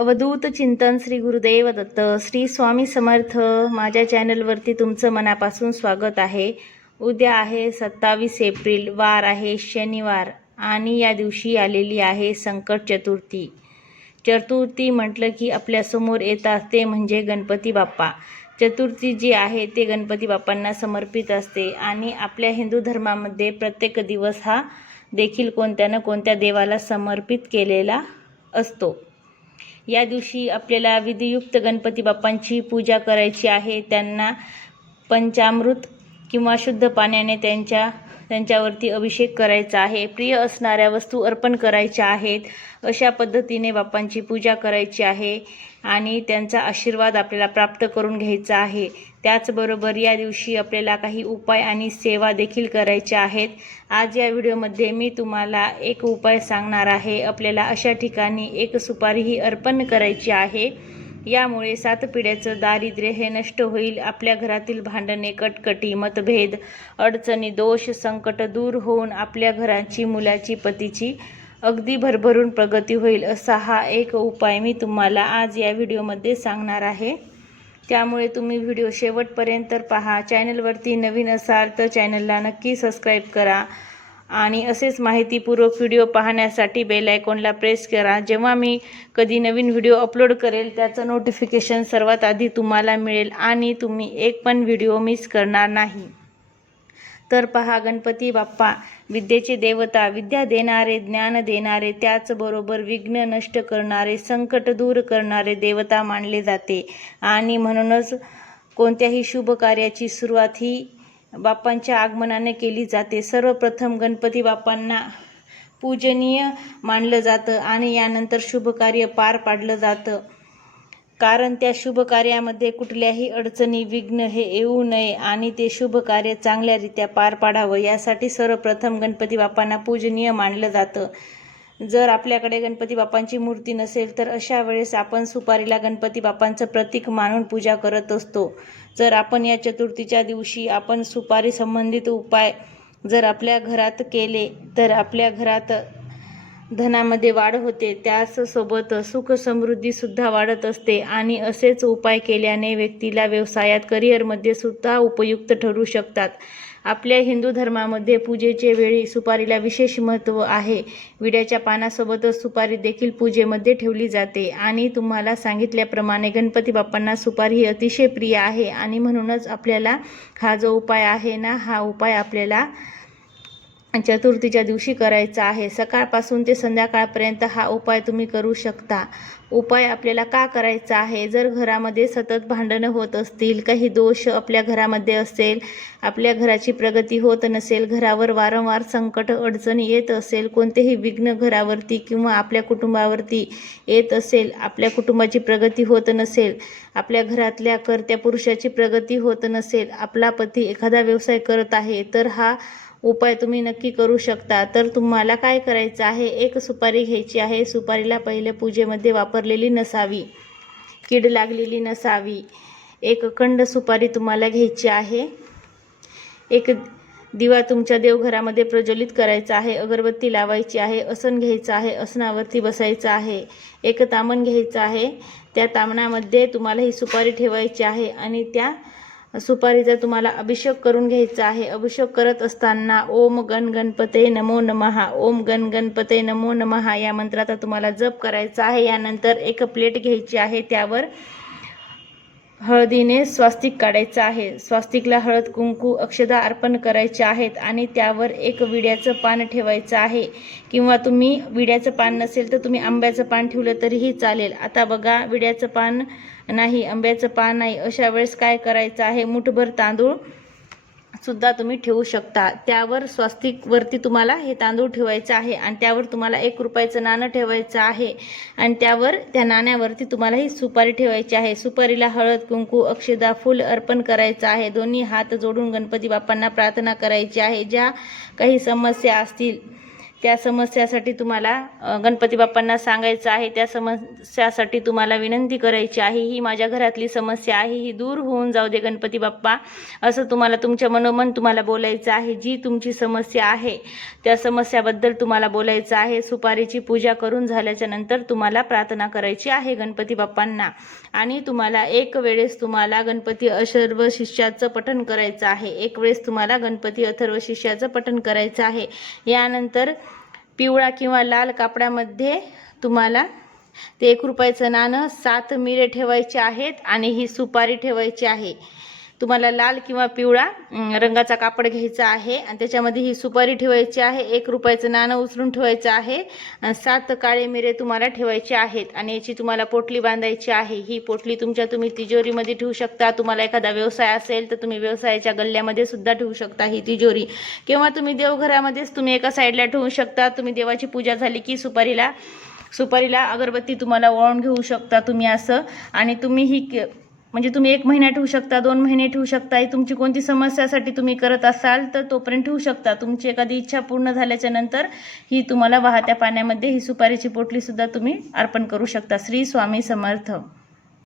अवधूत चिंतन श्री गुरुदेव दत्त श्री स्वामी समर्थ माझ्या चॅनलवरती तुमचं मनापासून स्वागत आहे. उद्या आहे सत्तावीस एप्रिल वार आहे शनिवार आणि या दिवशी आलेली आहे संकट चतुर्थी. चतुर्थी म्हटलं की आपल्यासमोर येतात ते म्हणजे गणपती बाप्पा. चतुर्थी जी आहे ते गणपती बाप्पांना समर्पित असते आणि आपल्या हिंदू धर्मामध्ये प्रत्येक दिवस हा देखील कोणत्या ना कोणत्या देवाला समर्पित केलेला असतो. या दिवशी आपल्याला विधियुक्त गणपती बाप्पांची पूजा करायची आहे. त्यांना पंचामृत किंवा शुद्ध पाण्याने त्यांच्या त्यांच्यावरती अभिषेक करायचा आहे. प्रिय असणाऱ्या वस्तू अर्पण करायच्या आहेत. अशा पद्धतीने बाप्पांची पूजा करायची आहे आणि त्यांचा आशीर्वाद आपल्याला प्राप्त करून घ्यायचा आहे. त्याचबरोबर या दिवशी आपल्याला काही उपाय आणि सेवा देखील करायच्या आहेत. आज या व्हिडिओमध्ये मी तुम्हाला एक उपाय सांगणार आहे. आपल्याला अशा ठिकाणी एक सुपारी ही अर्पण करायची आहे. यामुळे सात पिढ्याचं दारिद्र्य हे नष्ट होईल. आपल्या घरातील भांडणे कटकटी मतभेद अडचणी दोष संकट दूर होऊन आपल्या घराची मुलाची पतीची अगदी भरभरून प्रगती होईल असा हा एक उपाय मी तुम्हाला आज या व्हिडिओमध्ये सांगणार आहे. त्यामुळे तुम्ही व्हिडिओ शेवटपर्यंत पहा. चॅनलवरती नवीन असाल तर चॅनलला नक्की सबस्क्राईब करा. आणि असेच माहितीपूर्वक व्हिडिओ पाहण्यासाठी बेल आयकॉनला प्रेस करा. जेव्हा मी कधी नवीन व्हिडिओ अपलोड करेल त्याचं नोटिफिकेशन सर्वात आधी तुम्हाला मिळेल आणि तुम्ही एक पण व्हिडिओ मिस करणार नाही. तर पहा गणपती बाप्पा विद्येचे देवता विद्या देणारे ज्ञान देणारे त्याचबरोबर विघ्न नष्ट करणारे संकट दूर करणारे देवता मानले जाते. आणि म्हणूनच कोणत्याही शुभ कार्याची सुरुवात ही बाप्पांच्या आगमनाने केली जाते. सर्वप्रथम गणपती बाप्पांना पूजनीय मानलं जातं आणि यानंतर शुभकार्य पार पाडलं जातं. कारण त्या शुभकार्यामध्ये कुठल्याही अडचणी विघ्न हे येऊ नये आणि ते शुभकार्य चांगल्यारीत्या पार पाडावं यासाठी सर्वप्रथम गणपती बाप्पांना पूजनीय मानलं जातं. जर आपल्याकडे गणपती बाप्पांची मूर्ती नसेल तर अशा वेळेस आपण सुपारीला गणपती बाप्पांचं प्रतीक मानून पूजा करत असतो. जर आपण या चतुर्थीच्या दिवशी आपण सुपारी संबंधित उपाय जर आपल्या घरात केले तर आपल्या घरात धनामध्ये वाढ होते. त्याचसोबत सुख समृद्धीसुद्धा वाढत असते. आणि असेच उपाय केल्याने व्यक्तीला व्यवसायात करिअरमध्ये सुद्धा उपयुक्त ठरू शकतात. आपल्या हिंदू धर्मामध्ये पूजेचे वेळी सुपारीला विशेष महत्त्व आहे. विड्याच्या पानासोबतच सुपारी देखील पूजेमध्ये ठेवली जाते. आणि तुम्हाला सांगितल्याप्रमाणे गणपती बाप्पांना सुपारी ही अतिशय प्रिय आहे. आणि म्हणूनच आपल्याला हा जो उपाय आहे ना हा उपाय आपल्याला चतुर्थीच्या दिवशी करायचा आहे. सकाळपासून ते संध्याकाळपर्यंत हा उपाय तुम्ही करू शकता. उपाय आपल्याला का करायचा आहे? जर घरामध्ये सतत भांडणं होत असतील काही दोष आपल्या घरामध्ये असेल आपल्या घराची प्रगती होत नसेल घरावर वारंवार संकट अडचणी येत असेल कोणतेही विघ्न घरावरती किंवा आपल्या कुटुंबावरती येत असेल आपल्या कुटुंबाची प्रगती होत नसेल आपल्या घरातल्या कर्त्या पुरुषाची प्रगती होत नसेल आपला पती एखादा व्यवसाय करत आहे तर हा उपाय तुम्ही नक्की करू शकता. तर तुम्हाला काय करायचं आहे? एक सुपारी घ्यायची आहे. सुपारीला पहिले पूजेमध्ये वापरलेली नसावी. कीड लागलेली नसावी. एक अखंड सुपारी तुम्हाला घ्यायची आहे. एक दिवा तुमच्या देवघरामध्ये प्रज्वलित करायचा आहे. अगरबत्ती लावायची आहे. आसन घ्यायचं आहे. असनावरती बसायचं आहे. एक तामण घ्यायचं आहे. त्या तामणामध्ये तुम्हाला ही सुपारी ठेवायची आहे आणि त्या सुपारीचा तुम्हाला अभिषेक करून घ्यायचा आहे अभिषेक करत असताना ओम गण गणपते नमो नमहा ओम गण गणपते नमो नमहा या मंत्राचा तुम्हाला जप करायचा आहे. यानंतर एक प्लेट घ्यायची आहे त्यावर हळदीने स्वास्तिक काढायचं आहे. स्वास्तिकला हळद कुंकू अक्षदा अर्पण करायचे आहेत आणि त्यावर एक विड्याचं पान ठेवायचं आहे. किंवा तुम्ही विड्याचं पान नसेल तर तुम्ही आंब्याचं पान ठेवलं तरीही चालेल. आता बघा विड्याचं पान नाही आंब्याचं पान नाही. अशा वेळेस काय करायचं आहे? मुठभर तांदूळ सुद्धा तुम्ही ठेवू शकता. त्यावर स्वस्तिकवरती तुम्हाला हे तांदूळ ठेवायचं आहे आणि त्यावर तुम्हाला एक रुपयाचं नाणं ठेवायचं आहे. आणि त्यावर त्या नाण्यावरती तुम्हाला ही सुपारी ठेवायची आहे. सुपारीला हळद कुंकू अक्षदा फुल अर्पण करायचं आहे. दोन्ही हात जोडून गणपती बाप्पांना प्रार्थना करायची आहे. ज्या काही समस्या असतील त्या समस्यासाठी तुम्हाला गणपती बाप्पांना सांगायचं आहे त्या समस्यासाठी तुम्हाला विनंती करायची आहे ही माझ्या घरातली समस्या आहे ही दूर होऊन जाऊ दे गणपती बाप्पा असं तुम्हाला तुमच्या मनोमन तुम्हाला बोलायचं आहे जी तुमची समस्या आहे त्या समस्याबद्दल तुम्हाला बोलायचं आहे सुपारीची पूजा करून झाल्याच्यानंतर तुम्हाला प्रार्थना करायची आहे गणपती बाप्पांना. आणि तुम्हाला एक वेळेस तुम्हाला गणपती अथर्व शिष्याचं पठण करायचं आहे एक वेळेस तुम्हाला गणपती अथर्व शिष्याचं पठण करायचं आहे. यानंतर पिवळा किंवा लाल कापडामध्ये तुम्हाला ते एक रुपयाचं नाणं सात मिरे ठेवायचे आहेत आणि ही सुपारी ठेवायची आहे. तुम्हाला लाल किंवा पिवळा रंगाचा कापड घ्यायचा आहे. आणि त्याच्यामध्ये ही सुपारी ठेवायची आहे. एक रुपयाचं नाणं उचलून ठेवायचं आहे. सात काळे मिरे तुम्हाला ठेवायचे आहेत. आणि याची तुम्हाला पोटली बांधायची आहे. ही पोटली तुमच्या तुम्ही तिजोरीमध्ये ठेवू शकता. तुम्हाला एखादा व्यवसाय असेल तर तुम्ही व्यवसायाच्या गल्ल्यामध्ये सुद्धा ठेवू शकता ही तिजोरी. किंवा तुम्ही देवघरामध्येच तुम्ही एका साईडला ठेवू शकता. तुम्ही देवाची पूजा झाली की सुपारीला सुपारीला अगरबत्ती तुम्हाला ओळून घेऊ शकता तुम्ही असं. आणि तुम्ही ही म्हणजे तुम्ही एक महिना ठेवू शकता दोन महिने ठेवू शकता ही तुमची कोणती समस्यासाठी तुम्ही करत असाल तर तोपर्यंत ठेवू शकता. तुमची एखादी इच्छा पूर्ण झाल्याच्यानंतर ही तुम्हाला वाहत्या पाण्यामध्ये ही सुपारीची पोटली सुद्धा तुम्ही अर्पण करू शकता. श्री स्वामी समर्थ.